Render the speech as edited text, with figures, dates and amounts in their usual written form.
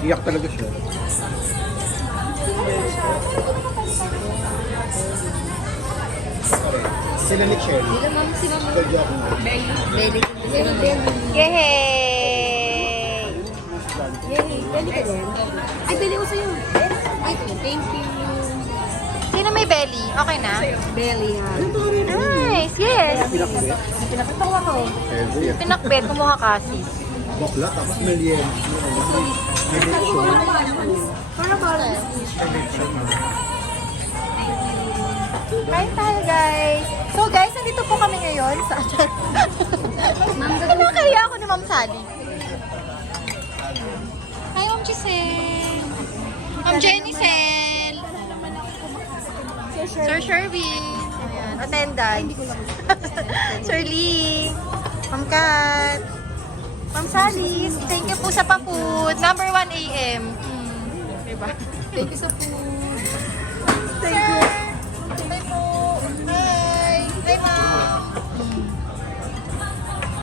Iyak talaga siya. Sila ni Cherry. Dito, ma'am, si ma'am. Pwede ako nga. Belly. Yehey! Yehey! Belly ka din? Ay, belly ko sa'yo. Ay, thank you. Sino may belly? Okay na? Belly, ha. Nice! Yes! Pinakbet. Pinakatawa ko. Heavy. Pinakbet, kumuha kasi. Bakla, tapos million. May lechon. Para ba? May lechon. Kain tayo, guys. So, guys, nandito po kami ngayon sa... Kinakaya ako ni Ma'am Sally. Hi, Ma'am Giselle. Ma'am Jennicel. Sir Sherwin. Ayan, attendant. Sir Lee. Ma'am Kat. Ma'am Sally. Thank you po sa pa-food. Number 1 AM. Diba? Thank you sa food. Thank you. Hi po. Hi. Hi, Ma'am.